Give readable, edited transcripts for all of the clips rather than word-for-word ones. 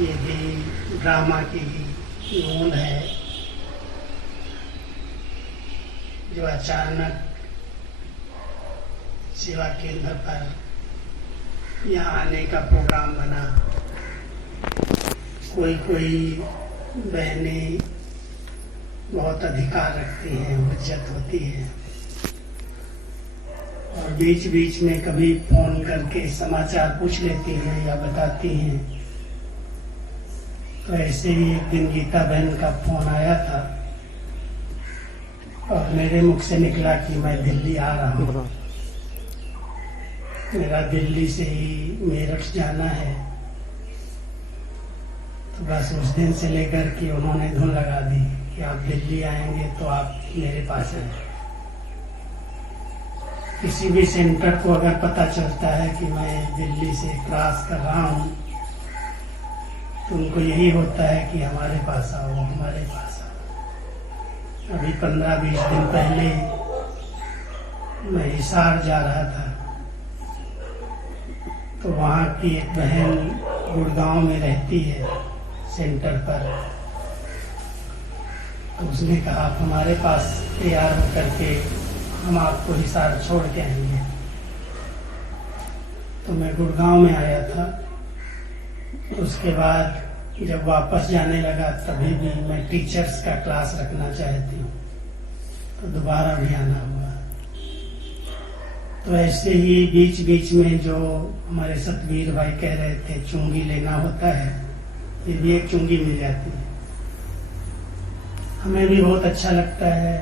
ये भी ड्रामा की नोंद है जो अचानक सेवा केंद्र पर यहाँ आने का प्रोग्राम बना। कोई कोई बहनें बहुत अधिकार रखती हैं, इज्जत होती है और बीच बीच में कभी फोन करके समाचार पूछ लेती हैं या बताती हैं। तो ऐसे ही एक दिन गीता बहन का फोन आया था और मेरे मुख से निकला कि मैं दिल्ली आ रहा हूँ। मेरा दिल्ली से ही मेरठ जाना है। तो बस उस दिन से लेकर के उन्होंने धुन लगा दी कि आप दिल्ली आएंगे तो आप मेरे पास आए। किसी भी सेंटर को अगर पता चलता है कि मैं दिल्ली से क्रॉस कर रहा हूँ तो उनको यही होता है कि हमारे पास आओ, हमारे पास आओ। अभी 15-20 दिन पहले मैं हिसार जा रहा था तो वहाँ की एक बहन गुड़गांव में रहती है सेंटर पर। तो उसने कहा आप हमारे पास तैयार होकर के हम आपको हिसार छोड़ के आएंगे। तो मैं गुड़गांव में आया था। उसके बाद जब वापस जाने लगा तभी भी मैं टीचर्स का क्लास रखना चाहती हूँ तो दोबारा भी आना हुआ। तो ऐसे ही बीच बीच में जो हमारे सतवीर भाई कह रहे थे चुंगी लेना होता है, ये भी एक चुंगी मिल जाती है। हमें भी बहुत अच्छा लगता है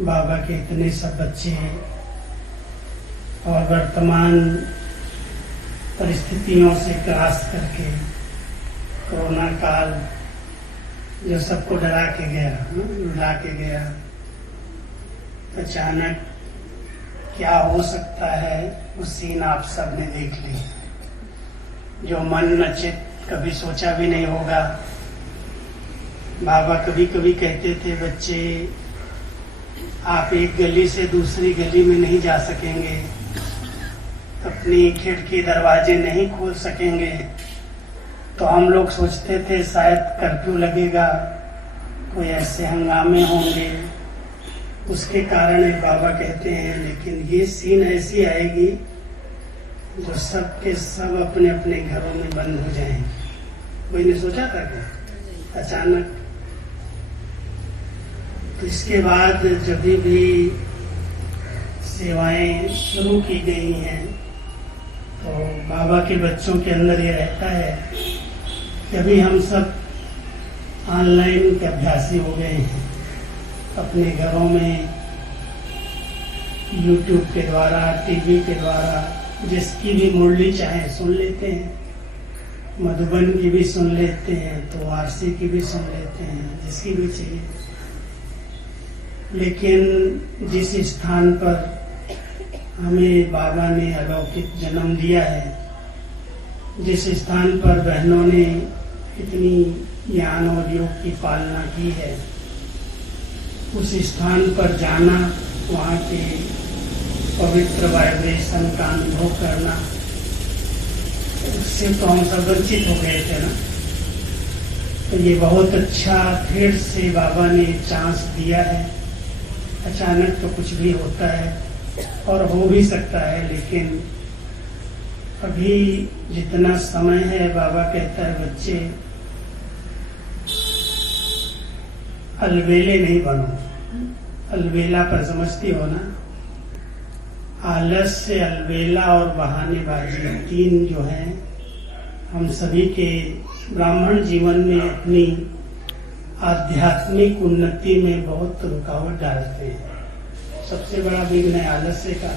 बाबा के इतने सब बच्चे और वर्तमान परिस्थितियों से क्रॉस करके कोरोना काल जो सबको डरा के गया, अचानक क्या हो सकता है वो सीन आप सब ने देख ली। जो मन नचित कभी सोचा भी नहीं होगा। बाबा कभी कभी कहते थे बच्चे आप एक गली से दूसरी गली में नहीं जा सकेंगे, अपनी खिड़की दरवाजे नहीं खोल सकेंगे। तो हम लोग सोचते थे शायद कर्फ्यू लगेगा, कोई ऐसे हंगामे होंगे, उसके कारण एक बाबा कहते हैं लेकिन ये सीन ऐसी आएगी जो सब के सब अपने अपने घरों में बंद हो जाएंगे। कोई ने सोचा था क्या अचानक? तो इसके बाद जब भी सेवाएं शुरू की गई हैं तो बाबा के बच्चों के अंदर ये रहता है कि अभी हम सब ऑनलाइन के अभ्यासी हो गए हैं। अपने घरों में YouTube के द्वारा, टीवी के द्वारा जिसकी भी मुरली चाहे सुन लेते हैं। मधुबन की भी सुन लेते हैं तो आरसी की भी सुन लेते हैं, जिसकी भी चाहिए। लेकिन जिस स्थान पर हमें बाबा ने अलौकिक जन्म दिया है, जिस स्थान पर बहनों ने इतनी ज्ञान और योग की पालना की है, उस स्थान पर जाना, वहाँ के पवित्र वाइब्रेशन का अनुभव करना, उससे तो हम सब वंचित हो गए थे ना। तो ये बहुत अच्छा फिर से बाबा ने चांस दिया है। अचानक तो कुछ भी होता है और हो भी सकता है, लेकिन अभी जितना समय है बाबा कहता है बच्चे अलबेले नहीं बनो। अलबेला पर समझती हो ना? आलस्य, अलबेला और बहानेबाजी, तीन जो है हम सभी के ब्राह्मण जीवन में अपनी आध्यात्मिक उन्नति में बहुत रुकावट डालते हैं। सबसे बड़ा विघ्न है आलस्य का।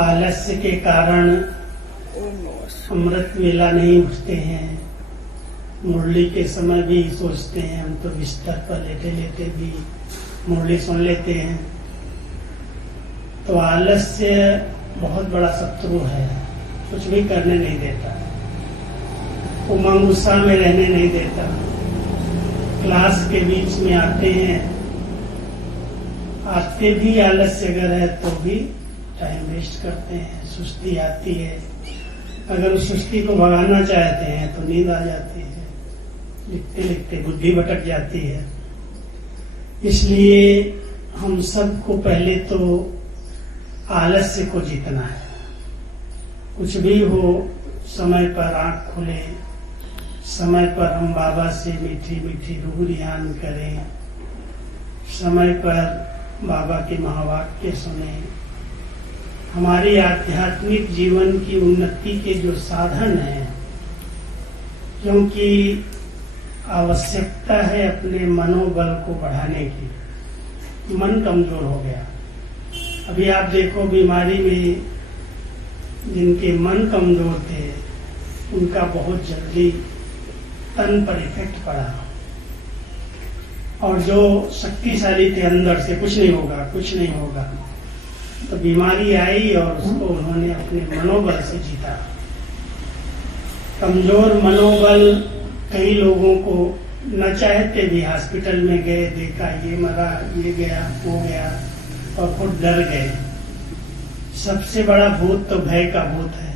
आलस्य के कारण अमृत वेला नहीं उठते हैं। मुरली के समय भी सोचते हैं हम तो बिस्तर पर लेटे लेटे भी मुरली सुन लेते हैं। तो आलस्य बहुत बड़ा शत्रु है, कुछ भी करने नहीं देता, उमंग उत्साह में रहने नहीं देता। क्लास के बीच में आते हैं, आते भी आलस्य अगर है तो भी टाइम वेस्ट करते हैं, सुस्ती आती है। अगर उस सुस्ती को भगाना चाहते हैं तो नींद आ जाती है, लिखते लिखते बुद्धि भटक जाती है। इसलिए हम सबको पहले तो आलस्य को जीतना है। कुछ भी हो, समय पर आंख खुले, समय पर हम बाबा से मीठी मीठी रूह ध्यान करें, समय पर बाबा के महावाक्य सुने। हमारी आध्यात्मिक जीवन की उन्नति के जो साधन हैं, क्योंकि आवश्यकता है अपने मनोबल को बढ़ाने की। मन कमजोर हो गया। अभी आप देखो, बीमारी में जिनके मन कमजोर थे उनका बहुत जल्दी तन पर इफेक्ट पड़ा, और जो शक्तिशाली थे अंदर से कुछ नहीं होगा, कुछ नहीं होगा, तो बीमारी आई और उसको उन्होंने अपने मनोबल से जीता। कमजोर मनोबल कई लोगों को न चाहते भी हॉस्पिटल में गए, देखा ये मरा, ये गया, वो गया, और खुद डर गए। सबसे बड़ा भूत तो भय का भूत है।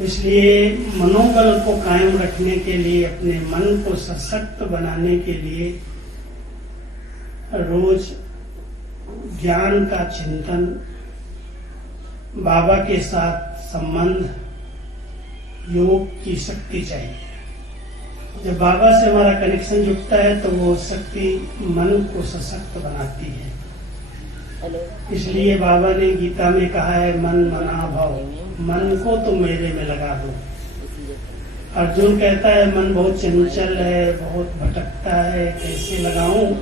इसलिए मनोबल को कायम रखने के लिए, अपने मन को सशक्त बनाने के लिए रोज ज्ञान का चिंतन, बाबा के साथ संबंध, योग की शक्ति चाहिए। जब बाबा से हमारा कनेक्शन जुटता है तो वो शक्ति मन को सशक्त बनाती है। इसलिए बाबा ने गीता में कहा है, मन मना भव, मन को तो मेरे में लगा दो। अर्जुन कहता है मन बहुत चंचल है, बहुत भटकता है, कैसे लगाऊं?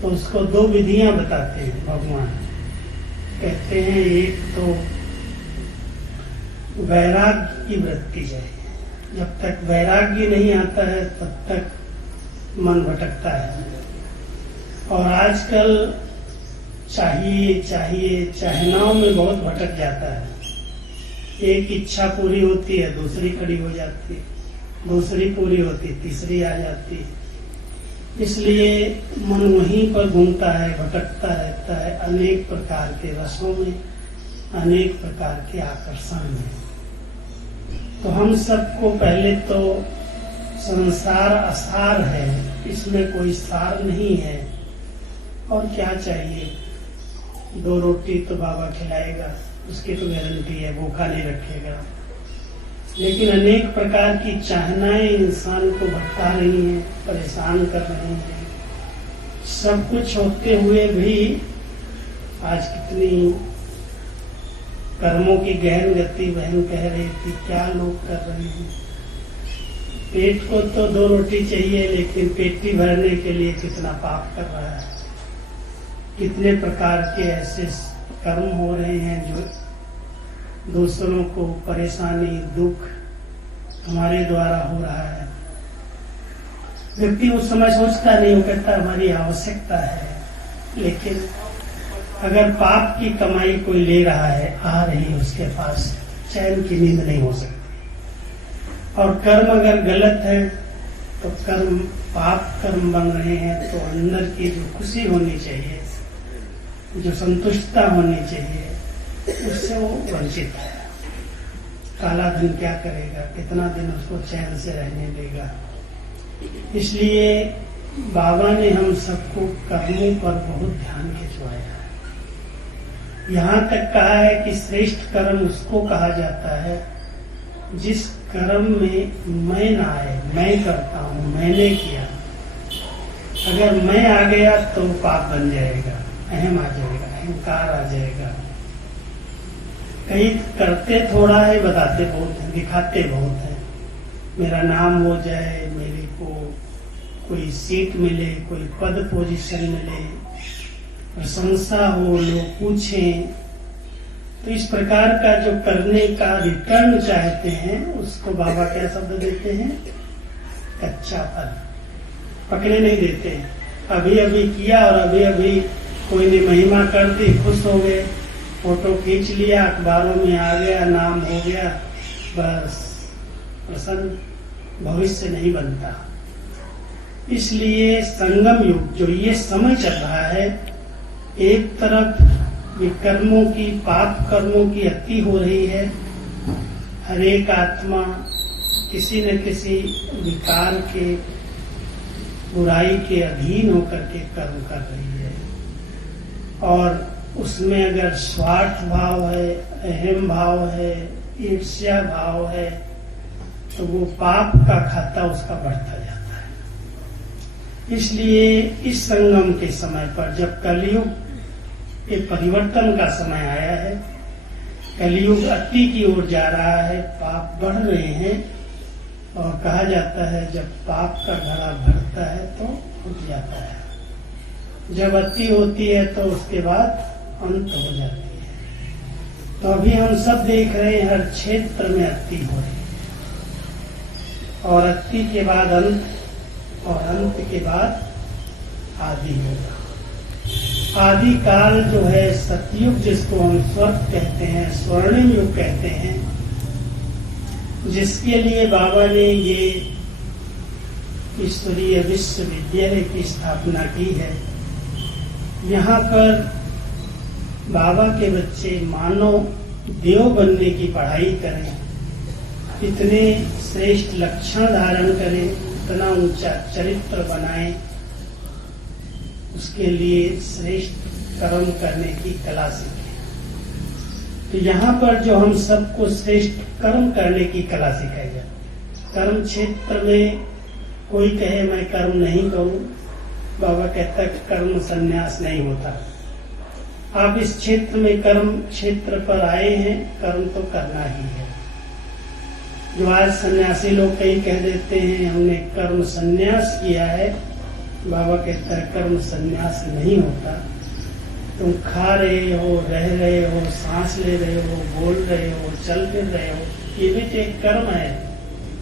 तो उसको दो विधियां बताते हैं भगवान। कहते हैं एक तो वैराग्य की वृत्ति चाहिए। जब तक वैराग्य नहीं आता है तब तक मन भटकता है। और आजकल चाहिए चाहिए चाहनाओं में बहुत भटक जाता है। एक इच्छा पूरी होती है, दूसरी खड़ी हो जाती है, दूसरी पूरी होती, तीसरी आ जाती है। इसलिए मन वहीं पर घूमता है, भटकता रहता है, अनेक प्रकार के रसों में, अनेक प्रकार के आकर्षण में। तो हम सबको पहले तो संसार असार है, इसमें कोई सार नहीं है। और क्या चाहिए? 2 रोटी तो बाबा खिलाएगा, उसकी तो गारंटी है, भूखा नहीं रखेगा। लेकिन अनेक प्रकार की चाहनाएं इंसान को भटका रही हैं, परेशान कर रही हैं। सब कुछ होते हुए भी आज कितनी कर्मों की गहन गति बहन कह रही थी, क्या लोग कर रहे हैं। पेट को तो 2 रोटी चाहिए, लेकिन पेटी भरने के लिए कितना पाप कर रहा है। कितने प्रकार के ऐसे कर्म हो रहे हैं जो दूसरों को परेशानी, दुख हमारे द्वारा हो रहा है। व्यक्ति उस समय सोचता नहीं, वो कहता हमारी आवश्यकता है। लेकिन अगर पाप की कमाई कोई ले रहा है, आ रही है उसके पास, चैन की नींद नहीं हो सकती। और कर्म अगर गलत है तो कर्म पाप कर्म बन रहे हैं, तो अंदर की जो खुशी होनी चाहिए, जो संतुष्टता होनी चाहिए, उससे वो वंचित है। काला धन क्या करेगा, कितना दिन उसको चैन से रहने देगा। इसलिए बाबा ने हम सबको कर्मों पर बहुत ध्यान खिंचवाया है। यहाँ तक कहा है कि श्रेष्ठ कर्म उसको कहा जाता है जिस कर्म में मैं ना आए, मैं करता हूँ, मैंने किया। अगर मैं आ गया तो पाप बन जाएगा, अहम आ जाएगा, अहंकार आ जाएगा। कई करते थोड़ा है, बताते बहुत है, दिखाते बहुत है। मेरा नाम हो जाए, मेरे को कोई सीट मिले, कोई पद पोजीशन मिले, प्रशंसा हो, लोग पूछें। तो इस प्रकार का जो करने का रिटर्न चाहते हैं, उसको बाबा क्या शब्द देते हैं? कच्चा फल। पकड़े नहीं देते। अभी अभी किया और अभी अभी कोई ने महिमा कर दी, खुश हो गए, फोटो खींच लिया, अखबारों में आ गया, नाम हो गया, बस प्रसन्न। भविष्य नहीं बनता। इसलिए संगम युग जो ये समय चल रहा है, एक तरफ ये कर्मों की, पाप कर्मों की अति हो रही है। हर एक आत्मा किसी न किसी विकार के, बुराई के अधीन होकर के कर्म कर रही है, और उसमें अगर स्वार्थ भाव है, अहम भाव है, ईर्ष्या भाव है, तो वो पाप का खाता उसका बढ़ता जाता है। इसलिए इस संगम के समय पर, जब कलयुग के परिवर्तन का समय आया है, कलयुग अति की ओर जा रहा है, पाप बढ़ रहे हैं, और कहा जाता है जब पाप का घड़ा भरता है तो उठ जाता है, जब अति होती है तो उसके बाद अंत हो जाती है। तो अभी हम सब देख रहे हैं, हर क्षेत्र में अति हो रही है, और अति के बाद अंत, और अंत के बाद आदि होगा। आदि काल जो है सतयुग, जिसको हम स्वर्ग कहते हैं, स्वर्णिम युग कहते हैं, जिसके लिए बाबा ने ये ईश्वरीय विश्वविद्यालय की स्थापना की है। यहाँ पर बाबा के बच्चे मानव देव बनने की पढ़ाई करें, इतने श्रेष्ठ लक्षण धारण करें, इतना ऊंचा चरित्र बनाएं, उसके लिए श्रेष्ठ कर्म करने की कला सीखें। तो यहाँ पर जो हम सबको श्रेष्ठ कर्म करने की कला सिखाई जाए। कर्म क्षेत्र में कोई कहे मैं कर्म नहीं करूं, बाबा कहता है कर्म संन्यास नहीं होता। आप इस क्षेत्र में, कर्म क्षेत्र पर आए हैं, कर्म तो करना ही है। जो आज सन्यासी लोग कई कह देते हैं हमने कर्म संन्यास किया है, बाबा कहता है कर्म संन्यास नहीं होता। तुम खा रहे हो, रह रहे हो, सांस ले रहे हो, बोल रहे हो, चल फिर रहे हो, ये भी तो एक कर्म है।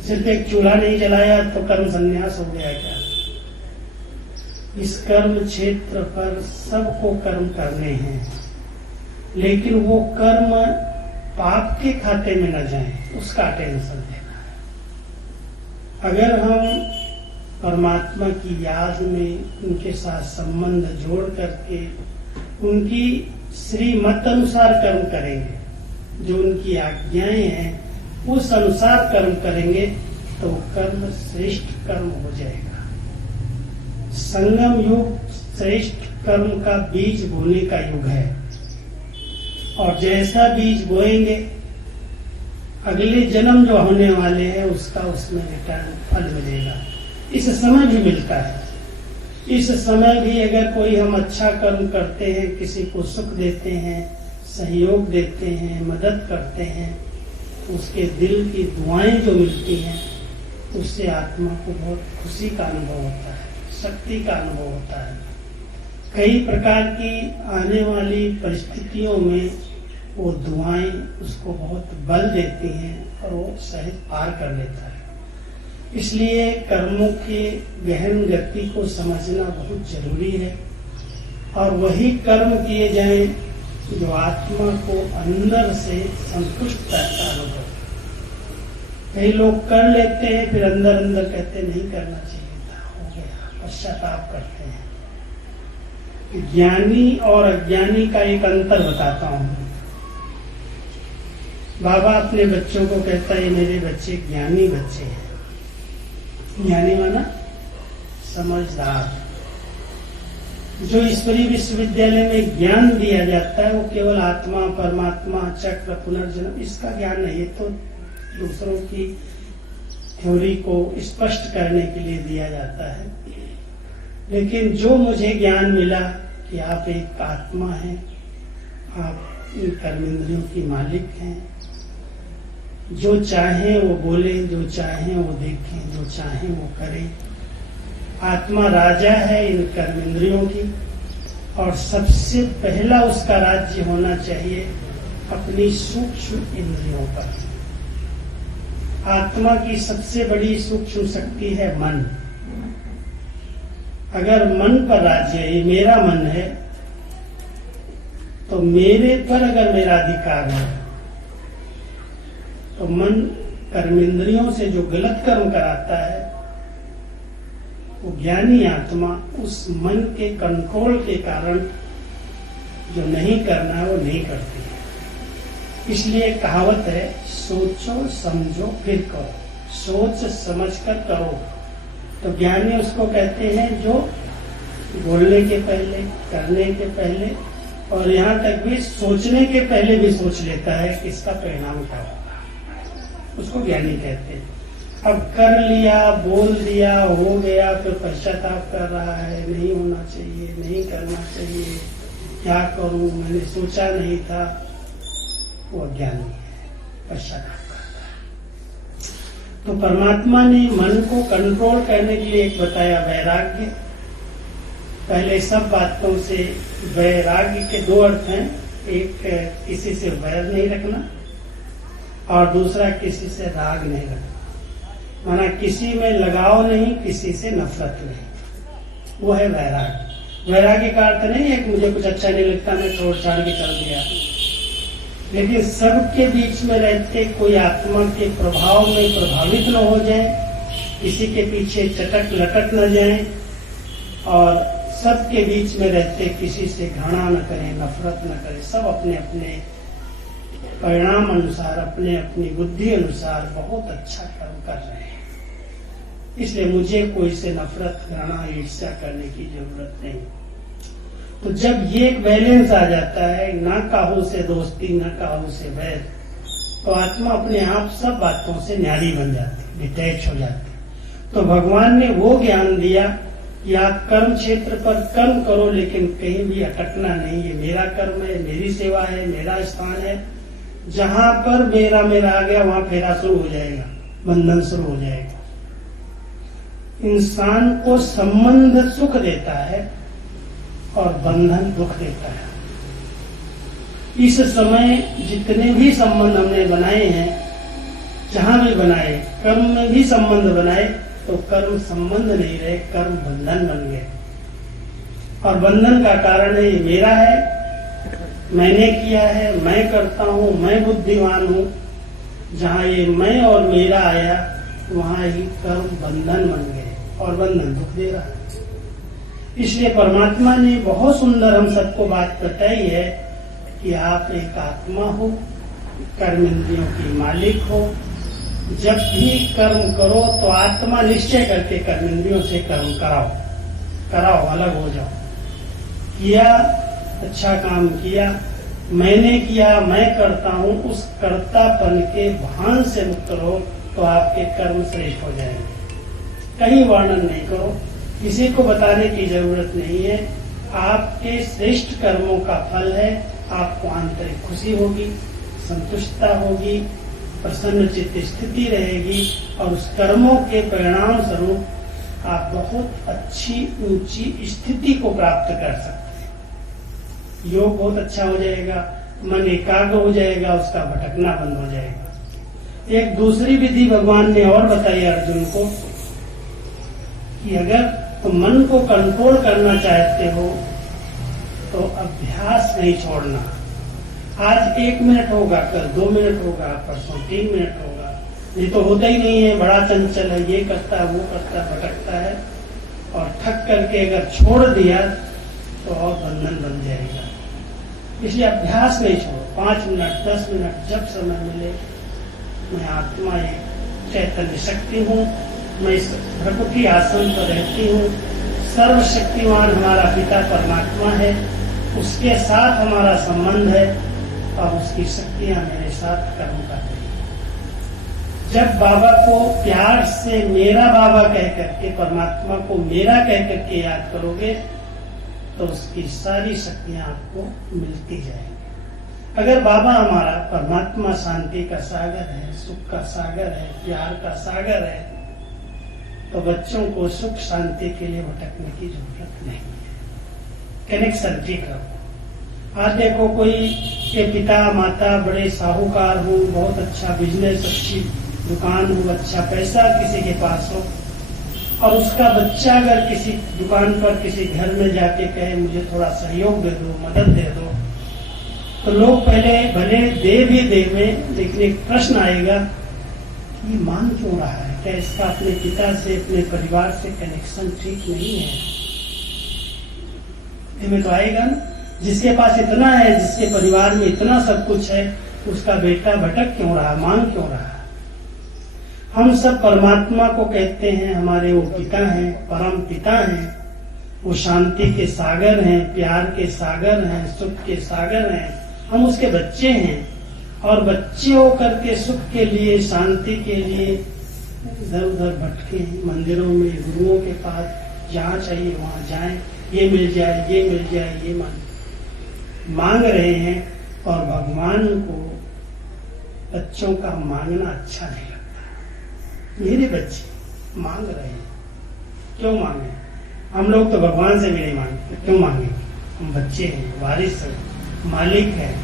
सिर्फ एक चूल्हा नहीं जलाया तो कर्म संन्यास हो गया क्या? इस कर्म क्षेत्र पर सबको कर्म करने हैं, लेकिन वो कर्म पाप के खाते में न जाए, उसका टेंशन लेना है। अगर हम परमात्मा की याद में उनके साथ संबंध जोड़ करके उनकी श्रीमत अनुसार कर्म करेंगे, जो उनकी आज्ञाएं हैं उस अनुसार कर्म करेंगे, तो कर्म श्रेष्ठ कर्म हो जाएगा। संगम युग श्रेष्ठ कर्म का बीज बोने का युग है, और जैसा बीज बोएंगे अगले जन्म जो होने वाले हैं उसका उसमें रिटर्न फल मिलेगा। इस समय भी मिलता है। इस समय भी अगर कोई हम अच्छा कर्म करते हैं, किसी को सुख देते हैं, सहयोग देते हैं, मदद करते हैं, तो उसके दिल की दुआएं जो मिलती हैं, उससे आत्मा को बहुत खुशी का अनुभव होता है, शक्ति का अनुभव होता है। कई प्रकार की आने वाली परिस्थितियों में वो दुआएं उसको बहुत बल देती हैं और वो सहज पार कर लेता है। इसलिए कर्मों के गहन गति को समझना बहुत जरूरी है, और वही कर्म किए जाएं जो आत्मा को अंदर से संतुष्टता का अनुभव। कई लोग कर लेते हैं, फिर अंदर अंदर कहते नहीं करना चाहिए था, हो गया, पश्चाताप करते हैं। ज्ञानी और अज्ञानी का एक अंतर बताता हूं। बाबा अपने बच्चों को कहता है मेरे बच्चे ज्ञानी बच्चे हैं। ज्ञानी माना समझदार। जो ईश्वरीय विश्वविद्यालय में ज्ञान दिया जाता है वो केवल आत्मा, परमात्मा, चक्र, पुनर्जन्म, इसका ज्ञान नहीं है, तो दूसरों की थ्योरी को स्पष्ट करने के लिए दिया जाता है। लेकिन जो मुझे ज्ञान मिला कि आप एक आत्मा हैं, आप इन कर्मेंद्रियों की मालिक हैं, जो चाहें वो बोलें, जो चाहें वो देखें, जो चाहें वो करें। आत्मा राजा है इन कर्मेंद्रियों की, और सबसे पहला उसका राज्य होना चाहिए अपनी सूक्ष्म इंद्रियों पर। आत्मा की सबसे बड़ी सूक्ष्म शक्ति है मन। अगर मन पर राज्य है, ये मेरा मन है, तो मेरे पर अगर मेरा अधिकार है, तो मन कर्मेंद्रियों से जो गलत कर्म कराता है, वो ज्ञानी आत्मा उस मन के कंट्रोल के कारण जो नहीं करना वो नहीं करती है। इसलिए कहावत है, सोचो समझो फिर करो, सोच समझ कर करो। तो ज्ञानी उसको कहते हैं जो बोलने के पहले, करने के पहले और यहाँ तक भी सोचने के पहले भी सोच लेता है कि इसका परिणाम क्या होगा, उसको ज्ञानी कहते हैं। अब कर लिया, बोल दिया, हो गया, फिर पश्चाताप कर रहा है, नहीं होना चाहिए, नहीं करना चाहिए, क्या करूं, मैंने सोचा नहीं था, वो अज्ञानी है, पश्चाताप करता है। तो परमात्मा ने मन को कंट्रोल करने के लिए एक बताया, वैराग्य। पहले सब बातों से वैराग्य के दो अर्थ हैं, एक किसी से वैर नहीं रखना और दूसरा किसी से राग नहीं रखना। माना किसी में लगाव नहीं, किसी से नफरत नहीं, वो है वैराग्य। वैराग्य का अर्थ नहीं है कि मुझे कुछ अच्छा नहीं लगता, मैं छोड़ छाड़ के चल दिया, लेकिन सबके बीच में रहते कोई आत्मा के प्रभाव में प्रभावित न हो जाए, किसी के पीछे चटक लटक न जाए और सबके बीच में रहते किसी से घृणा न करें, नफरत न करें, सब अपने अपने परिणाम अनुसार, अपने अपनी बुद्धि अनुसार बहुत अच्छा कर्म कर रहे हैं। इसलिए मुझे कोई से नफरत, घृणा, ईर्ष्या करने की जरूरत नहीं। तो जब ये एक बैलेंस आ जाता है, ना काहू से दोस्ती, ना काहू से वैर, तो आत्मा अपने आप सब बातों से न्यारी बन जाती, डिटैच हो जाती। तो भगवान ने वो ज्ञान दिया कि आप कर्म क्षेत्र पर कर्म करो, लेकिन कहीं भी अटकना नहीं। ये मेरा कर्म है, मेरी सेवा है, मेरा स्थान है। जहां पर मेरा मेरा आ गया, वहां फेरा शुरू हो जाएगा, बंधन शुरू हो जाएगा। इंसान को संबंध सुख देता है और बंधन दुख देता है। इस समय जितने भी संबंध हमने बनाए हैं, जहां भी बनाए, कर्म में भी संबंध बनाए, तो कर्म संबंध नहीं रहे, कर्म बंधन बन गए। और बंधन का कारण है ये मेरा है, मैंने किया है, मैं करता हूं, मैं बुद्धिमान हूं। जहां ये मैं और मेरा आया, वहां ही कर्म बंधन बन गए और बंधन दुख दे रहा है। इसलिए परमात्मा ने बहुत सुंदर हम सबको बात बताई है कि आप एक आत्मा हो, कर्म इंद्रियों की मालिक हो। जब भी कर्म करो तो आत्मा निश्चय करके कर्म इंद्रियों से कर्म कराओ, अलग हो जाओ। किया, अच्छा काम किया, मैंने किया, मैं करता हूं, उस कर्तापन के भान से मुक्त रहो, तो आपके कर्म श्रेष्ठ हो जाएंगे। कहीं वर्णन नहीं करो, किसी को बताने की जरूरत नहीं है। आपके श्रेष्ठ कर्मों का फल है, आपको आंतरिक खुशी होगी, संतुष्टता होगी, प्रसन्न चित्त स्थिति रहेगी और उस कर्मों के परिणाम स्वरूप आप बहुत अच्छी ऊंची स्थिति को प्राप्त कर सकते हैं। योग बहुत अच्छा हो जाएगा, मन एकाग्र हो जाएगा, उसका भटकना बंद हो जाएगा। एक दूसरी विधि भगवान ने और बताई अर्जुन को कि अगर तुम मन को कंट्रोल करना चाहते हो तो अभ्यास नहीं छोड़ना। आज 1 मिनट होगा, कल 2 मिनट होगा, परसों 3 मिनट होगा, ये तो होता ही नहीं है, बड़ा चंचल है, ये करता है, वो करता है, भटकता है। और ठक करके अगर छोड़ दिया तो और बंधन बन जाएगा। इसलिए अभ्यास नहीं छोड़ो, 5 मिनट, 10 मिनट, जब समय मिले। मैं आत्मा एक चैतन्य शक्ति हूँ, मैं इस प्रकृति आसन पर रहती हूँ, सर्वशक्तिमान हमारा पिता परमात्मा है, उसके साथ हमारा संबंध है और उसकी शक्तियां मेरे साथ कर्म कर रही है। जब बाबा को प्यार से मेरा बाबा कह करके, परमात्मा को मेरा कह करके याद करोगे तो उसकी सारी शक्तियां आपको मिलती जाएंगी। अगर बाबा हमारा परमात्मा शांति का सागर है, सुख का सागर है, प्यार का सागर है, तो बच्चों को सुख शांति के लिए भटकने की जरूरत नहीं है। कनेक्शन ठीक रखो। आज देखो कोई के पिता माता बड़े साहूकार हो, बहुत अच्छा बिजनेस, अच्छी दुकान हो, अच्छा पैसा किसी के पास हो, और उसका बच्चा अगर किसी दुकान पर किसी घर में जाके कहे मुझे थोड़ा सहयोग दे दो, मदद दे दो, तो लोग पहले भले दे भी देवें, लेकिन एक प्रश्न आएगा ये मांग क्यों रहा है? क्या इसका अपने पिता से, अपने परिवार से कनेक्शन ठीक नहीं है? इसमें तो आएगा ना। जिसके पास इतना है, जिसके परिवार में इतना सब कुछ है, उसका बेटा भटक क्यों रहा, मांग क्यों रहा? हम सब परमात्मा को कहते हैं हमारे वो पिता हैं, परम पिता हैं, वो शांति के सागर हैं, प्यार के सागर हैं, सुख के सागर हैं। हम उसके बच्चे हैं और बच्चे होकर के सुख के लिए, शांति के लिए इधर उधर भटके, मंदिरों में, गुरुओं के पास, जहाँ चाहिए वहाँ जाएं, ये मिल जाए, ये मिल जाए, ये मांग रहे हैं। और भगवान को बच्चों का मांगना अच्छा नहीं लगता। मेरे बच्चे मांग रहे हैं, क्यों मांगे? हम लोग तो भगवान से भी नहीं मांगते, क्यों मांगे? हम बच्चे हैं, वारिस हैं, मालिक हैं,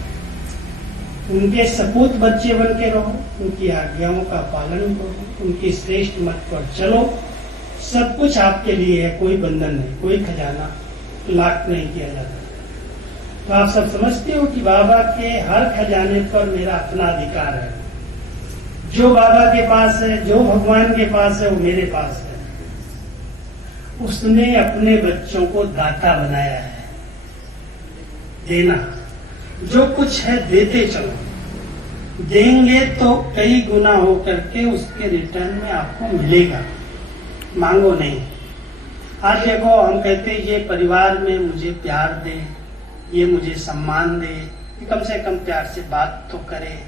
उनके सपूत बच्चे बन के रहो, उनकी आज्ञाओं का पालन करो, उनकी श्रेष्ठ मत पर चलो। सब कुछ आपके लिए है, कोई बंधन नहीं, कोई खजाना लाक नहीं किया जाता। तो आप सब समझते हो कि बाबा के हर खजाने पर मेरा अपना अधिकार है। जो बाबा के पास है, जो भगवान के पास है, वो मेरे पास है। उसने अपने बच्चों को दाता बनाया है। देना, जो कुछ है देते चलो, देंगे तो कई गुना हो करके उसके रिटर्न में आपको मिलेगा। मांगो नहीं। आज देखो, हम कहते हैं ये परिवार में मुझे प्यार दे, ये मुझे सम्मान दे, कम से कम प्यार से बात तो करे।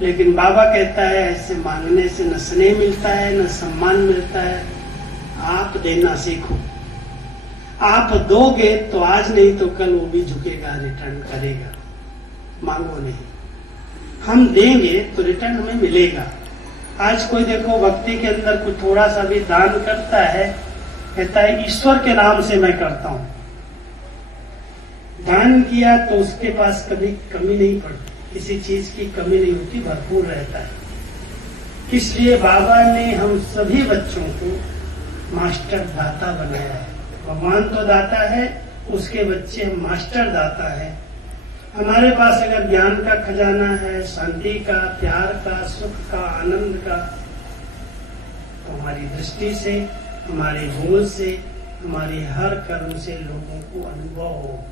लेकिन बाबा कहता है ऐसे मांगने से न स्नेह मिलता है, न सम्मान मिलता है। आप देना सीखो। आप दोगे तो आज नहीं तो कल वो भी झुकेगा, रिटर्न करेगा। मांगो नहीं। हम देंगे तो रिटर्न हमें मिलेगा। आज कोई देखो भक्ति के अंदर कुछ थोड़ा सा भी दान करता है, कहता है ईश्वर के नाम से मैं करता हूं। दान किया तो उसके पास कभी कमी नहीं पड़ती, किसी चीज की कमी नहीं होती, भरपूर रहता है। इसलिए बाबा ने हम सभी बच्चों को मास्टर दाता बनाया है। भगवान तो दाता है, उसके बच्चे मास्टर दाता है। हमारे पास अगर ज्ञान का खजाना है, शांति का, प्यार का, सुख का, आनंद का, तो हमारी दृष्टि से, हमारे बोल से, हमारे हर कर्म से लोगों को अनुभव हो।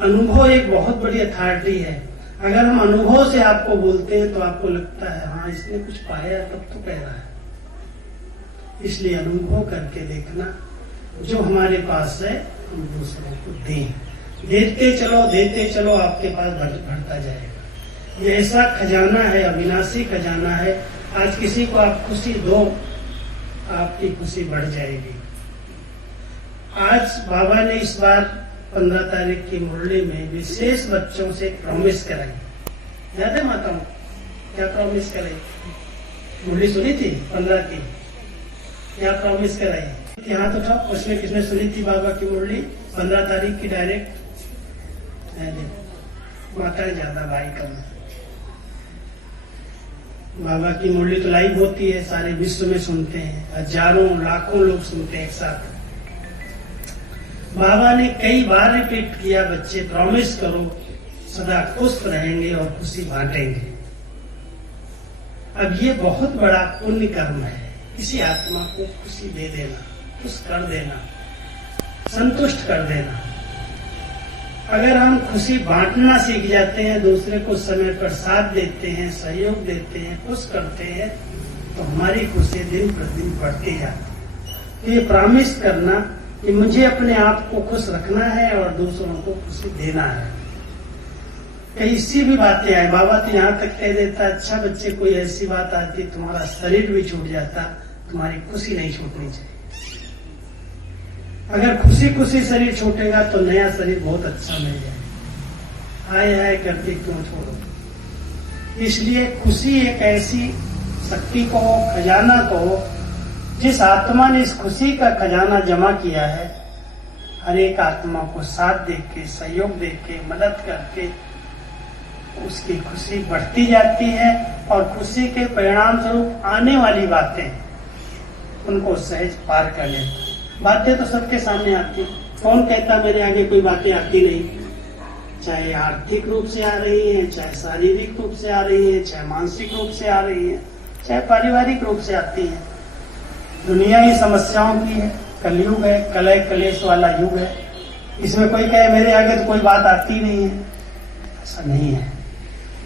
अनुभव एक बहुत बड़ी अथॉरिटी है। अगर हम अनुभव से आपको बोलते हैं तो आपको लगता है हाँ इसने कुछ पाया तब तो कह रहा है। इसलिए अनुभव करके देखना, जो हमारे पास है हम दूसरों को दें। देते चलो आपके पास बढ़ता जाएगा। ये ऐसा खजाना है, अविनाशी खजाना है। आज किसी को आप खुशी दो, आपकी खुशी बढ़ जाएगी। आज बाबा ने इस बार 15 तारीख की मुरली में विशेष बच्चों से प्रॉमिस कराई। याद है माता, क्या प्रॉमिस कराई? मुरली सुनी थी 15 की, क्या प्रॉमिस कराई? यहाँ तो था, उसमें किसने सुनी थी बाबा की मुरली 15 तारीख की डायरेक्ट? माता ज्यादा, भाई कम। बाबा की मुरली तो लाइव होती है, सारे विश्व में सुनते हैं, हजारों लाखों लोग सुनते हैं एक साथ। बाबा ने कई बार रिपीट किया, बच्चे प्रॉमिस करो सदा खुश रहेंगे और खुशी बांटेंगे। अब ये बहुत बड़ा पुण्य कर्म है, किसी आत्मा को खुशी दे देना, खुश कर देना, संतुष्ट कर देना। अगर हम खुशी बांटना सीख जाते हैं, दूसरे को समय पर साथ देते हैं, सहयोग देते हैं, खुश करते हैं, तो हमारी खुशी दिन प्रतिदिन बढ़ती जाती है। तो ये प्रॉमिस करना कि मुझे अपने आप को खुश रखना है और दूसरों को खुशी देना है। कई सी भी बातें आए, बाबा तो यहाँ तक कह देता, अच्छा बच्चे कोई ऐसी बात आती तुम्हारा शरीर भी छूट जाता, तुम्हारी खुशी नहीं छूटनी चाहिए। अगर खुशी खुशी शरीर छूटेगा तो नया शरीर बहुत अच्छा मिल जाएगा। हाय हाय करके क्यों छोड़ो? इसलिए खुशी एक ऐसी शक्ति को, खजाना को, जिस आत्मा ने इस खुशी का खजाना जमा किया है, हर एक आत्मा को साथ देके, सहयोग देके, मदद करके उसकी खुशी बढ़ती जाती है और खुशी के परिणाम स्वरूप आने वाली बातें उनको सहज पार कर लेती। बातें तो सबके सामने आती, कौन कहता मेरे आगे कोई बातें आती नहीं? चाहे आर्थिक रूप से आ रही है, चाहे शारीरिक रूप से आ रही है, चाहे मानसिक रूप से आ रही है, चाहे पारिवारिक रूप से आती है। दुनिया ही समस्याओं की है, कलयुग है, कलय कलेश वाला युग है। इसमें कोई कहे मेरे आगे तो कोई बात आती नहीं है, ऐसा नहीं है।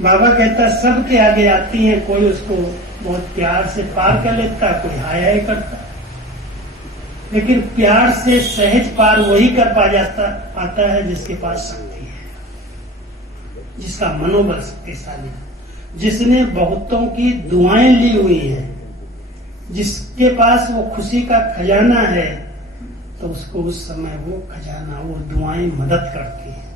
बाबा कहता सबके आगे आती है, कोई उसको बहुत प्यार से पार कर लेता, कोई हाय हाय करता, लेकिन प्यार से सहज पार वही कर पाता है जिसके पास शक्ति है, जिसका मनोबल शक्तिशाली है, जिसने बहुतों की दुआएं ली हुई है, जिसके पास वो खुशी का खजाना है, तो उसको उस समय वो खजाना, वो दुआएं मदद करती हैं।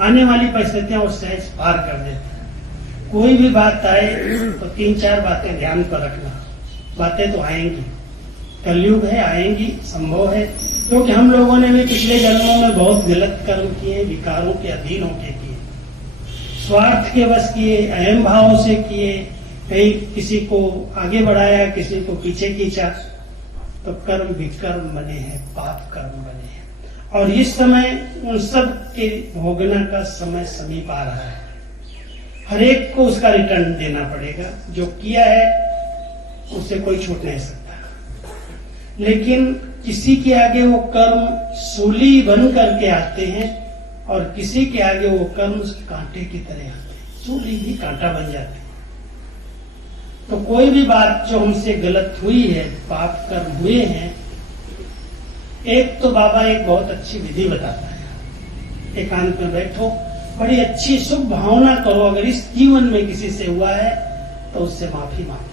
आने वाली परिस्थितियां वो सहज पार कर देते हैं। कोई भी बात आए तो 3-4 बातें ध्यान पर रखना। बातें तो आएंगी, कलयुग है, आएंगी, संभव है, क्योंकि हम लोगों ने भी पिछले जन्मों में बहुत गलत कर्म किए, विकारों के अधीन होके किए, स्वार्थ के वश किए, अहम भावों से किए, कहीं किसी को आगे बढ़ाया, किसी को पीछे खींचा, तो कर्म विकर्म बने हैं, पाप कर्म बने हैं। और इस समय उन सब के भोगना का समय समीप आ रहा है। हर एक को उसका रिटर्न देना पड़ेगा। जो किया है उससे कोई छूट नहीं सकता, लेकिन किसी के आगे वो कर्म सूली बन करके आते हैं और किसी के आगे वो कर्म कांटे की तरह आते हैं, सूली भी कांटा बन जाते हैं। तो कोई भी बात जो हमसे गलत हुई है, पाप कर्म हुए हैं, एक तो बाबा एक बहुत अच्छी विधि बताता है। एकांत में बैठो, बड़ी अच्छी शुभ भावना करो, अगर इस जीवन में किसी से हुआ है तो उससे माफी मांगो।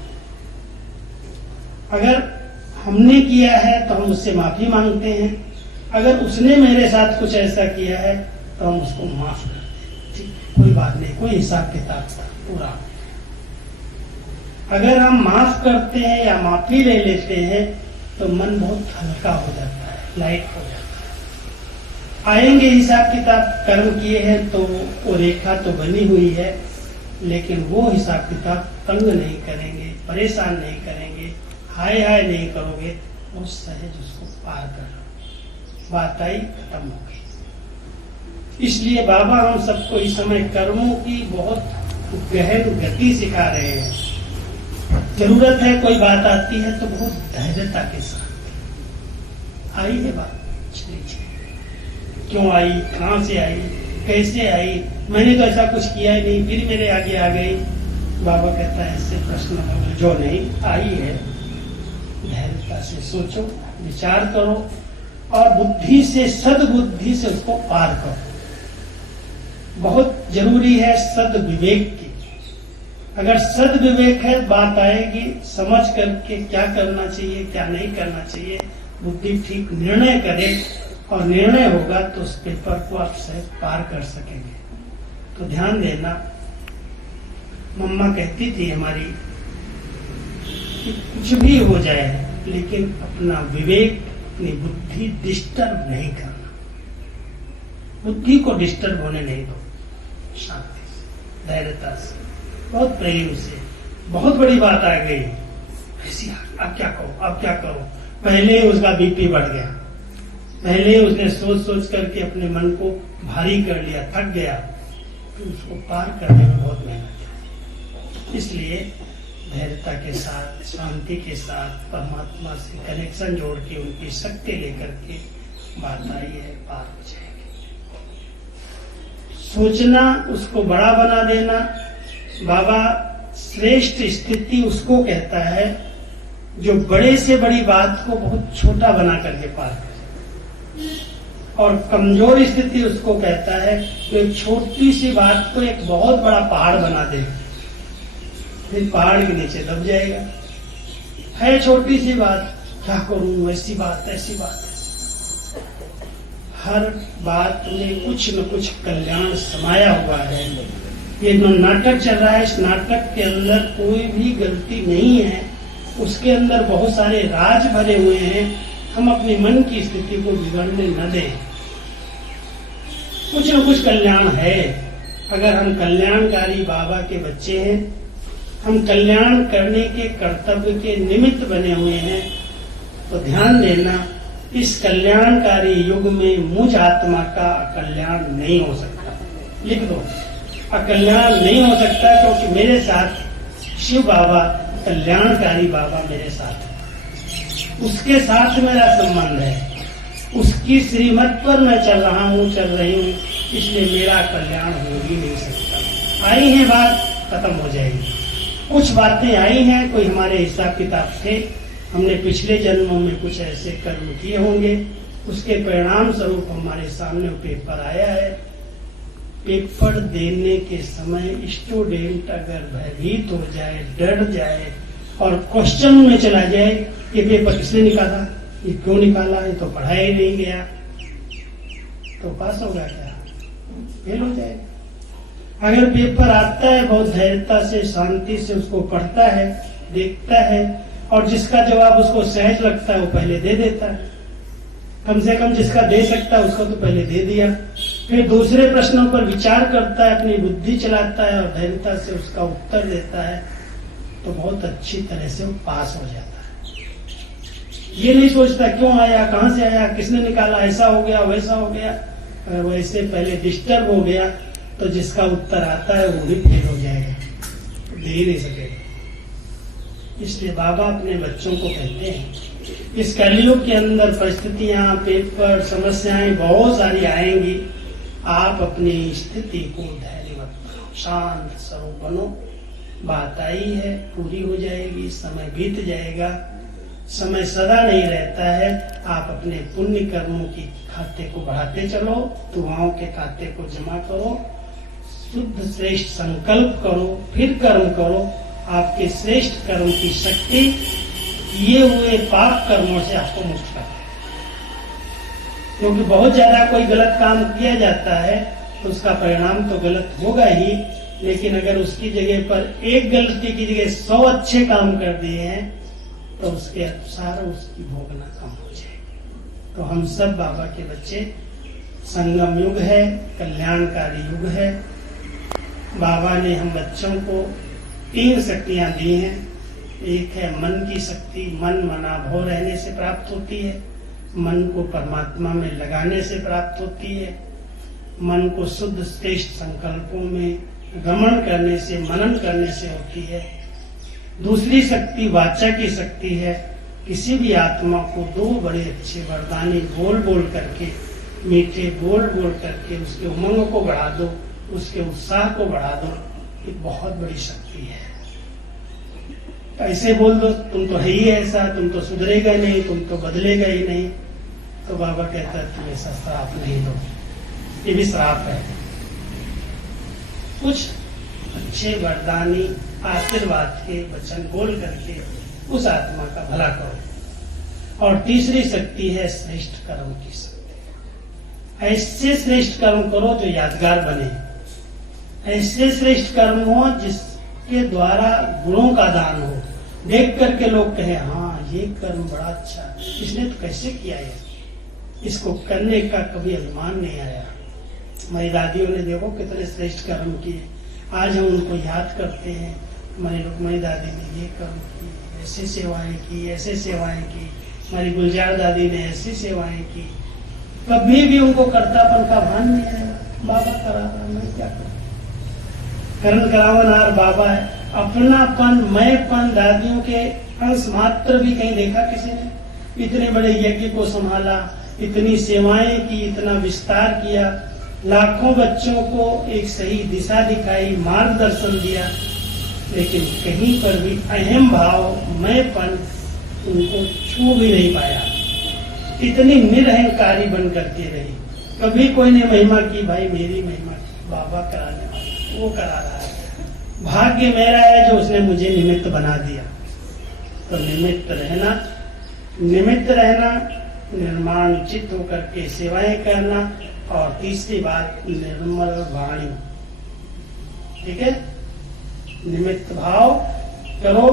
अगर हमने किया है तो हम उससे माफी मांगते हैं, अगर उसने मेरे साथ कुछ ऐसा किया है तो हम उसको माफ करते हैं। ठीक, कोई बात नहीं, कोई हिसाब किताब पूरा। अगर हम माफ करते हैं या माफी ले लेते हैं तो मन बहुत हल्का हो जाता है, लाइट हो जाता है। आएंगे हिसाब किताब, कर्म किए हैं तो वो रेखा तो बनी हुई है, लेकिन वो हिसाब किताब तंग नहीं करेंगे, परेशान नहीं करेंगे, हाय हाय नहीं करोगे, वो सहज उसको पार कर। बात आई, खत्म हो गई। इसलिए बाबा हम सबको इस समय कर्मों की बहुत गहन गति सिखा रहे हैं। जरूरत है, कोई बात आती है तो बहुत धैर्यता के साथ आई है बात, क्यों आई, कहां से आई, कैसे आई, मैंने तो ऐसा कुछ किया ही नहीं, फिर मेरे आगे आ गई। बाबा कहता है ऐसे प्रश्न जो नहीं आई है, धैर्यता से सोचो, विचार करो और बुद्धि से, सद्बुद्धि से उसको पार करो। बहुत जरूरी है सद्विवेक की। अगर सद्विवेक है, बात आएगी, समझ करके क्या करना चाहिए, क्या नहीं करना चाहिए, बुद्धि ठीक निर्णय करे और निर्णय होगा तो उस पेपर को आप सहज पार कर सकेंगे। तो ध्यान देना, मम्मा कहती थी हमारी कि कुछ भी हो जाए लेकिन अपना विवेक, अपनी बुद्धि डिस्टर्ब नहीं करना। बुद्धि को डिस्टर्ब होने नहीं दो, शांति से, धैर्यता से, बहुत प्रेम से। बहुत बड़ी बात आ गई, ऐसी अब क्या करो, अब क्या करो। पहले उसका बीपी बढ़ गया, पहले उसने सोच सोच करके अपने मन को भारी कर लिया, थक गया, तो उसको पार करने में बहुत मेहनत है। इसलिए धैर्यता के साथ, शांति के साथ, परमात्मा से कनेक्शन जोड़ के, उनकी शक्ति लेकर के बात आई है, पार हो जाएगी। सोचना, उसको बड़ा बना देना, बाबा श्रेष्ठ स्थिति उसको कहता है जो बड़े से बड़ी बात को बहुत छोटा बना करके पार करे, और कमजोर स्थिति उसको कहता है जो एक छोटी सी बात को एक बहुत बड़ा पहाड़ बना दे, फिर पहाड़ के नीचे दब जाएगा। है छोटी सी बात, क्या करूं, ऐसी बात, ऐसी बात। हर बात में कुछ न कुछ कल्याण समाया हुआ है। ये जो नाटक चल रहा है, इस नाटक के अंदर कोई भी गलती नहीं है, उसके अंदर बहुत सारे राज भरे हुए हैं। हम अपने मन की स्थिति को बिगड़ने न दें। कुछ न कुछ कल्याण है। अगर हम कल्याणकारी बाबा के बच्चे हैं, हम कल्याण करने के कर्तव्य के निमित्त बने हुए हैं, तो ध्यान देना, इस कल्याणकारी युग में मुझ आत्मा का कल्याण नहीं हो सकता। लिख दो, अकल्याण नहीं हो सकता, क्योंकि मेरे साथ शिव बाबा, कल्याणकारी बाबा मेरे साथ है, उसके साथ मेरा संबंध है। उसकी श्रीमत पर मैं चल रहा हूँ, चल रही हूँ, इसलिए मेरा कल्याण हो ही नहीं सकता। आई है बात, खत्म हो जाएगी। कुछ बातें आई हैं, कोई हमारे हिसाब किताब थे, हमने पिछले जन्मों में कुछ ऐसे कर्म किए होंगे, उसके परिणाम स्वरूप हमारे सामने पेपर आया है। पेपर देने के समय स्टूडेंट अगर भयभीत हो जाए, डर जाए और क्वेश्चन में चला जाए, ये पेपर किसने निकाला, ये क्यों निकाला, ये तो पढ़ाया ही नहीं गया, तो पास होगा क्या, फेल हो जाएगा। अगर पेपर आता है, बहुत धैर्यता से, शांति से उसको पढ़ता है, देखता है, और जिसका जवाब उसको सहज लगता है वो पहले दे देता है। कम से कम जिसका दे सकता है उसको तो पहले दे दिया, फिर दूसरे प्रश्नों पर विचार करता है, अपनी बुद्धि चलाता है और धैर्यता से उसका उत्तर देता है, तो बहुत अच्छी तरह से वो पास हो जाता है। ये नहीं सोचता क्यों आया, कहां से आया, किसने निकाला, ऐसा हो गया, वैसा हो गया। अगर वैसे पहले डिस्टर्ब हो गया तो जिसका उत्तर आता है वो भी फेल हो जाएगा, दे ही नहीं सकेगा। इसलिए बाबा अपने बच्चों को कहते हैं, इस कलयुग के अंदर परिस्थितियां, पेपर, समस्याएं बहुत सारी आएंगी, आप अपनी स्थिति को धैर्यवत करो, शांत स्वरूप बनो। बात आई है, पूरी हो जाएगी, समय बीत जाएगा, समय सदा नहीं रहता है। आप अपने पुण्य कर्मों की खाते को बढ़ाते चलो, दुआओं के खाते को जमा करो, शुद्ध श्रेष्ठ संकल्प करो, फिर कर्म करो। आपके श्रेष्ठ कर्म की शक्ति किए हुए पाप कर्मों से आपको मुक्त करे। क्योंकि बहुत ज्यादा कोई गलत काम किया जाता है तो उसका परिणाम तो गलत होगा ही, लेकिन अगर उसकी जगह पर एक गलती की जगह 100 अच्छे काम कर दिए हैं तो उसके अनुसार उसकी भोगना कम हो जाएगी। तो हम सब बाबा के बच्चे, संगम युग है, कल्याणकारी युग है। बाबा ने हम बच्चों को 3 शक्तियां दी हैं। एक है मन की शक्ति, मन मना भाव रहने से प्राप्त होती है, मन को परमात्मा में लगाने से प्राप्त होती है, मन को शुद्ध श्रेष्ठ संकल्पों में गमन करने से, मनन करने से होती है। दूसरी शक्ति वाचा की शक्ति है। किसी भी आत्मा को 2 बड़े अच्छे वरदानी बोल बोल करके, मीठे बोल बोल करके उसके उमंग को बढ़ा दो, उसके उत्साह को बढ़ा दो, एक बहुत बड़ी शक्ति है। ऐसे बोल दो तुम तो है ही ऐसा, तुम तो सुधरेगा नहीं, तुम तो बदलेगा ही नहीं, तो बाबा कहता है तुम ऐसा श्राप नहीं दो, ये भी श्राप है। कुछ अच्छे वरदानी आशीर्वाद के वचन बोल करके उस आत्मा का भला करो। और तीसरी शक्ति है श्रेष्ठ कर्म की शक्ति। ऐसे श्रेष्ठ कर्म करो जो यादगार बने, ऐसे श्रेष्ठ कर्म हो जिसके द्वारा गुणों का दान हो, देख करके लोग कहे हाँ ये कर्म बड़ा अच्छा, इसने तो कैसे किया है, इसको करने का कभी अभिमान नहीं आया। हमारी दादियों ने देखो कितने श्रेष्ठ कर्म किए, आज हम उनको याद करते हैं। हमारी रुक्मणी दादी ने ये कर्म की, ऐसी सेवाएं की, ऐसे सेवाएं की, हमारी गुलजार दादी ने ऐसी सेवाएं की, कभी भी उनको कर्तापन का भान नहीं आया। बाबा करा रहा, मैं क्या करूं, करण करावनहार बाबा है। अपनापन, मैंपन दादियों के अंश मात्र भी कहीं देखा किसी ने? इतने बड़े यज्ञ को संभाला, इतनी सेवाएं की, इतना विस्तार किया, लाखों बच्चों को एक सही दिशा दिखाई, मार्गदर्शन दिया, लेकिन कहीं पर भी अहम भाव, मैंपन उनको छू भी नहीं पाया। इतनी निरहंकारी बन करके रही। कभी कोई ने महिमा की, भाई मेरी महिमा की, बाबा कराने वाला, वो करा रहा है, भाग्य मेरा है जो उसने मुझे निमित्त बना दिया। तो निमित्त रहना, निर्माण चित्त होकर के सेवाएं करना, और तीसरी बात निर्मल वाणी। ठीक है, निमित्त भाव करो,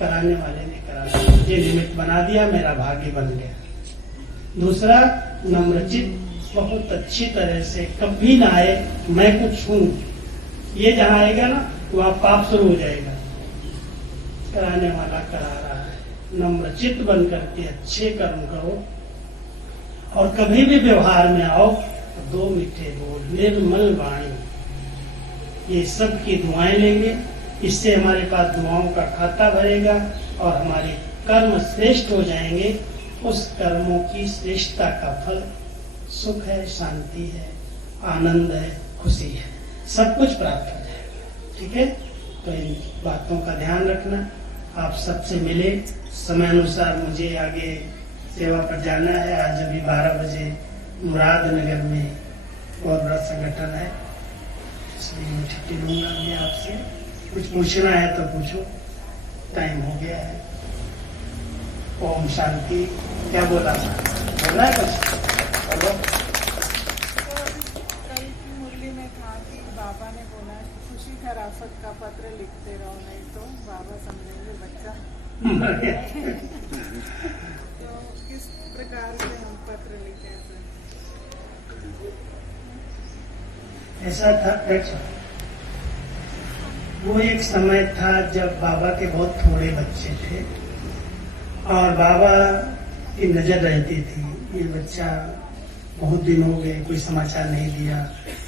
कराने वाले ने करा, मुझे निमित्त बना दिया, मेरा भाग्य बन गया। दूसरा नम्रचित, बहुत अच्छी तरह से, कभी ना आए मैं कुछ हूं, ये जहां आएगा ना वहां पाप शुरू हो जाएगा। कराने वाला करा रहा है, नम्रचित बन करके अच्छे कर्म करो, और कभी भी व्यवहार में आओ तो 2 मीठे बोल, निर्मल वाणी, ये सब की दुआएं लेंगे। इससे हमारे पास दुआओं का खाता भरेगा और हमारे कर्म श्रेष्ठ हो जाएंगे। उस कर्मों की श्रेष्ठता का फल सुख है, शांति है, आनंद है, खुशी है, सब कुछ प्राप्त हो जाएगा। ठीक है, तो इन बातों का ध्यान रखना। आप सबसे मिले, समय अनुसार मुझे आगे सेवा पर जाना है। आज अभी 12 बजे मुरादनगर में बहुत बड़ा संगठन है, इसलिए मैं छुट्टी लूंगा। मैं आपसे कुछ पूछना है तो पूछो, टाइम हो गया है। ओम शांति। क्या बोला है कुछ बोलो। कल की मुरली में था कि बाबा ने बोला खुशी खराफत का पत्र लिखते रहो, नहीं तो बाबा समझेंगे बच्चा मर गया। तो किस प्रकार से हम पत्र लिखे सर? ऐसा था, वो एक समय था जब बाबा के बहुत थोड़े बच्चे थे और बाबा की नजर रहती थी, ये बच्चा बहुत दिन हो गए, कोई समाचार नहीं दिया,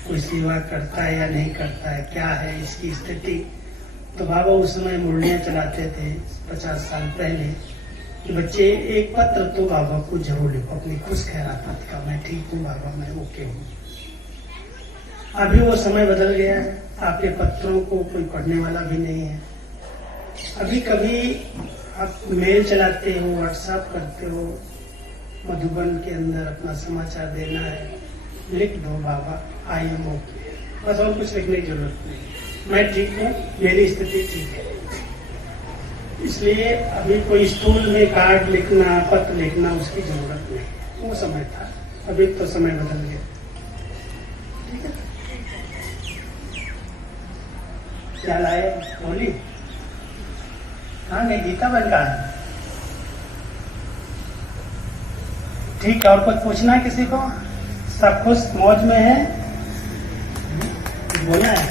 कोई सेवा करता है या नहीं करता है, क्या है इसकी स्थिति। तो बाबा उस समय मुरलियां चलाते थे 50 साल पहले कि बच्चे एक पत्र तो बाबा को जरूर लिखो अपनी खुश खैरात का, मैं ठीक हूँ बाबा, मैं ओके हूँ। अभी वो समय बदल गया है, आपके पत्रों को कोई पढ़ने वाला भी नहीं है। अभी कभी आप मेल चलाते हो, व्हाट्सएप करते हो, मधुबन के अंदर अपना समाचार देना है, लिख दो बाबा आई एम ओके, बस और कुछ लिखने की जरूरत नहीं, मैं ठीक हूँ, मेरी स्थिति ठीक है। इसलिए अभी कोई स्कूल में कार्ड लिखना, पत्र लिखना उसकी जरूरत नहीं, वो समय था। अभी तो समय बदल गया। ठीक है, क्या लाए बोली? हाँ नहीं, गीता बन का है। ठीक है, और कुछ पूछना है किसी को? सब खुश मौज में है? बोला है,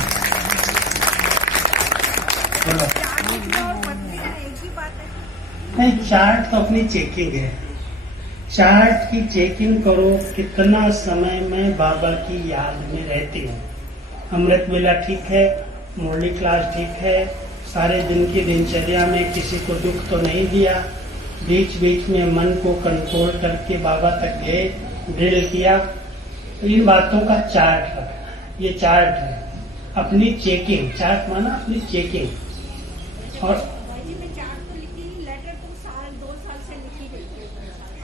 बोलो। नहीं, चार्ट तो अपनी चेकिंग है। चार्ट की चेकिंग करो, कितना समय में बाबा की याद में रहती हूँ। अमृत वेला ठीक है, मुरली क्लास ठीक है, सारे दिन की दिनचर्या में किसी को दुख तो नहीं दिया, बीच बीच में मन को कंट्रोल करके बाबा तक गए, ड्रिल किया। तो इन बातों का चार्ट रखना, ये चार्ट है अपनी चेकिंग। चार्ट माना अपनी चेकिंग। और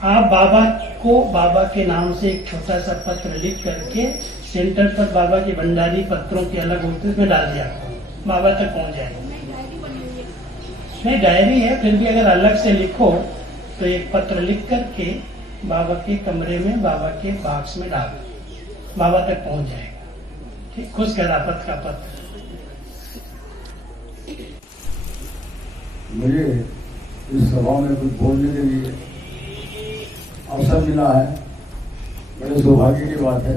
आप बाबा को, बाबा के नाम से एक छोटा सा पत्र लिख करके सेंटर पर बाबा के भंडारी पत्रों के अलग होते उसमें डाल दिया, बाबा तक पहुंच जाएगा। नहीं, डायरी है, फिर भी अगर अलग से लिखो तो एक पत्र लिख करके बाबा के कमरे में, बाबा के बॉक्स में डाल, बाबा तक पहुंच जाएगा। ठीक, खुश खैराफत का पत्र। मुझे इस सभा में कुछ बोलने के लिए अवसर मिला है, बड़े सौभाग्य की बात है।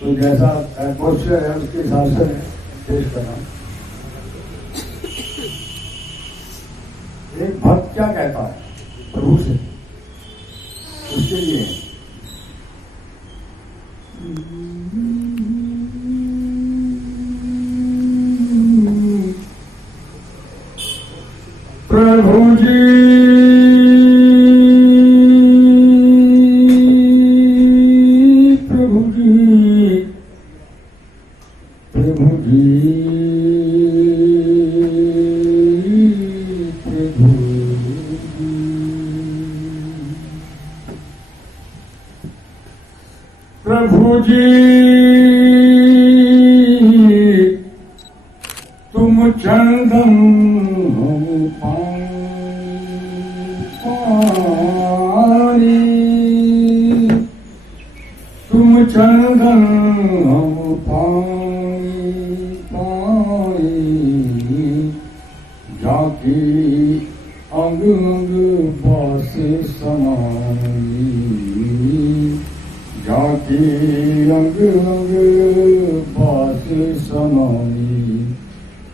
तो जैसा एटमोस्फेयर है उसके हिसाब से पेश कर रहा हूं। एक भक्त क्या कहता है प्रभु से, उसके लिए प्रभु जी, प्रभु जी, प्रभु जी, प्रभु जी, तुम चंदन हो पानी, तुम चंदन हो पानी, जाके अंग अंग बास समाई, जाके अंग अंग बास समाई।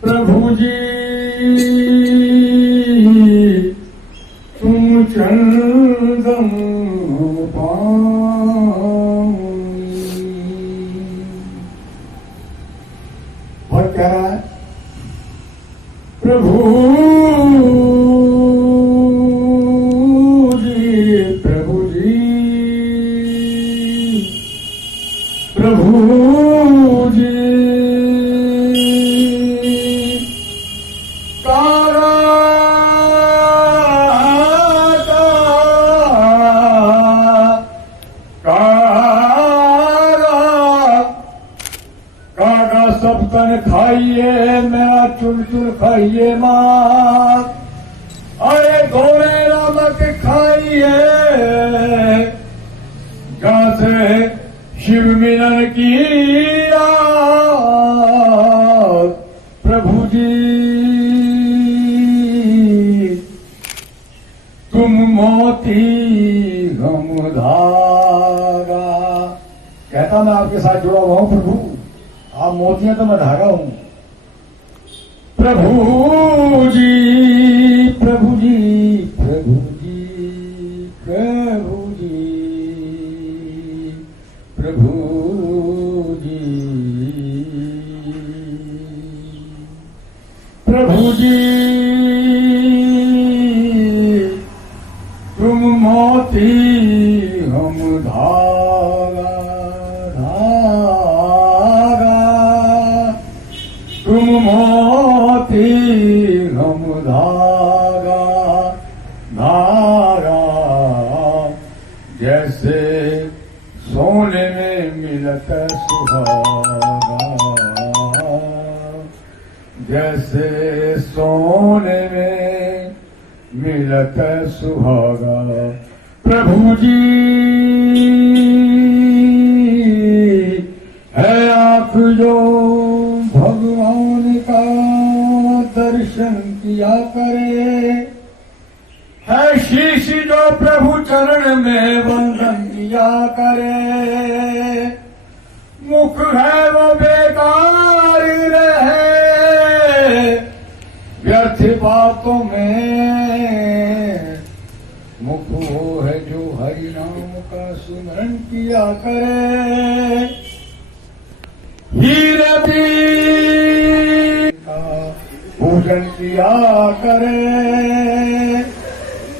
प्रभु जी, तुम चंदन पानी। बहुत कह रहा है प्रभु काका सब तन खाइए मेरा चुन चुन खाइए मां, अरे घोड़े नमक खाइए जहां से शिव मिलन की रात। प्रभु जी तुम मोती हम धागा। कहता मैं आपके साथ जुड़ा हुआ हूं प्रभु, आप मोतियां तो मैं धागा हूं। प्रभु जी प्रभु जी प्रभु जी प्रभु जी प्रभु जी प्रभु जी तुम मोती हम धागा धागा, तुम मोती हम धागा धागा। जैसे सोने में मिलत सुहागा, जैसे सोने में मिलत सुहागा। प्रभु जी है आँख जो भगवान का दर्शन किया करे, है शीश जो प्रभु चरण में वंदन किया करे। मुख है वो बेकार रहे व्यर्थ बातों में, मुख वो है जो हरि नाम का सुमरन किया करे। हीरे का पूजन किया करे,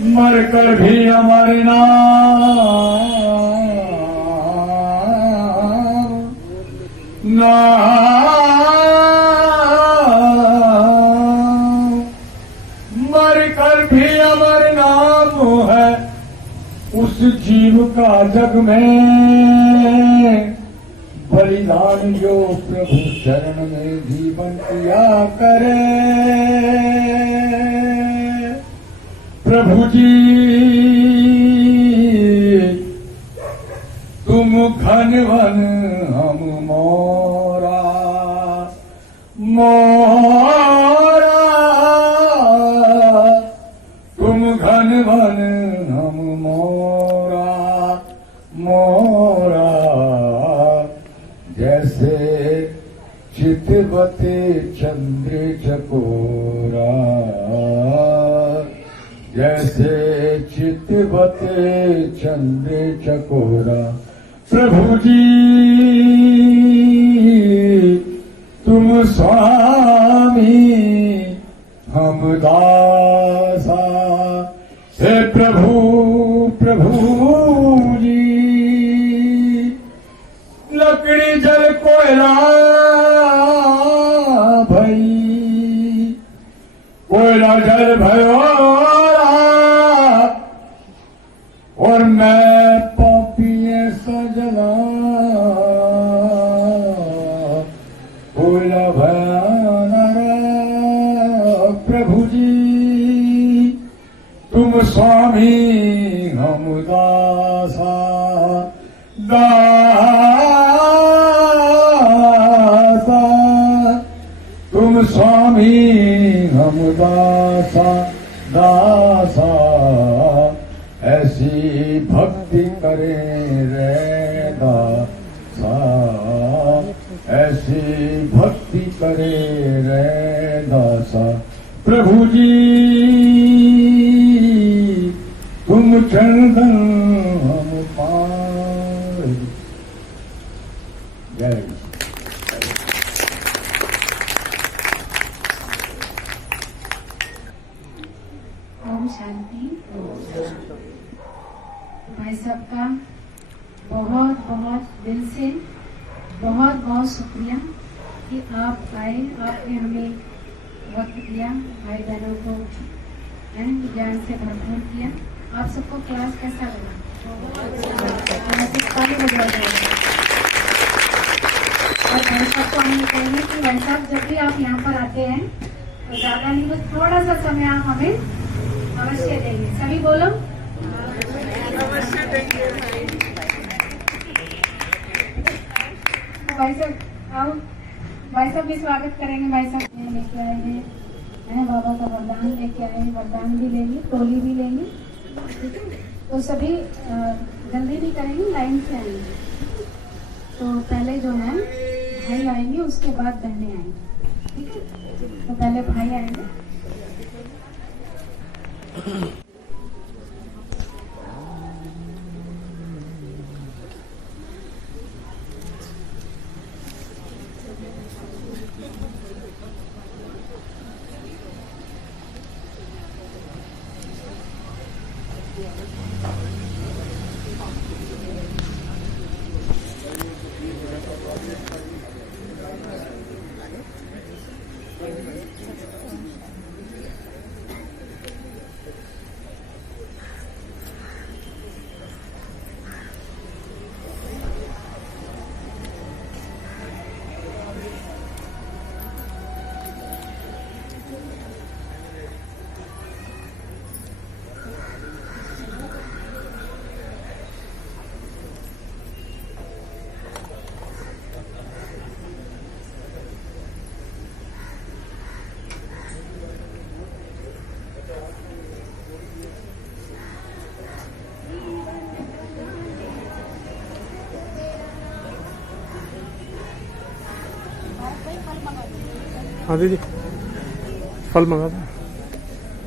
मरकर भी अमर नाम मरकर भी अमर नाम है उस जीव का जग में। बलिदान जो प्रभु चरण में जीवन किया करे। प्रभु जी तुम घनवन हम मोरा मोरा, तुम घनवन हम मोरा मोरा। जैसे चितवते चंद्र चकोरा, जैसे चितवते चंद्र चकोरा। प्रभु जी तुम स्वामी हम दासा। हे प्रभु प्रभु जी लकड़ी जल कोयला भई, कोयला जल भयो और मैं पापी सजना। कोयला भयानरा। प्रभु जी तुम स्वामी हम दासा दासा, तुम स्वामी हम दासा दासा। ऐसी भक्ति करे रे दासा, ऐसी भक्ति करे रे दासा। प्रभु जी तुम चंदन हम पाए। जय। ओम शांति। भाई साहब का बहुत बहुत दिल से बहुत बहुत शुक्रिया कि आप आए, आपने हमें वक्त दिया, भाई बहनों को ज्ञान से भरपूर किया। आप सबको क्लास कैसा लगा? और भाई साहब को हम ये कहेंगे कि भाई साहब जब भी आप यहाँ पर आते हैं तो ज्यादा नहीं बस थोड़ा सा समय आप हमें अवश्य देंगे। सभी बोलो अवश्य देंगे भाई। तो भाई साहब आओ, भाई साहब भी स्वागत करेंगे। भाई साहब ये लेके आए हैं बाबा का वरदान लेके आए हैं, वरदान भी लेंगे, टोली भी लेंगे, ठीक है। तो सभी जल्दी नहीं करेंगे, लाइन से आएंगे। तो पहले जो है भाई आएंगे, उसके बाद बहनें आएंगी, ठीक है। तो पहले भाई आएंगे। हाँ दीदी फल मंगा दो।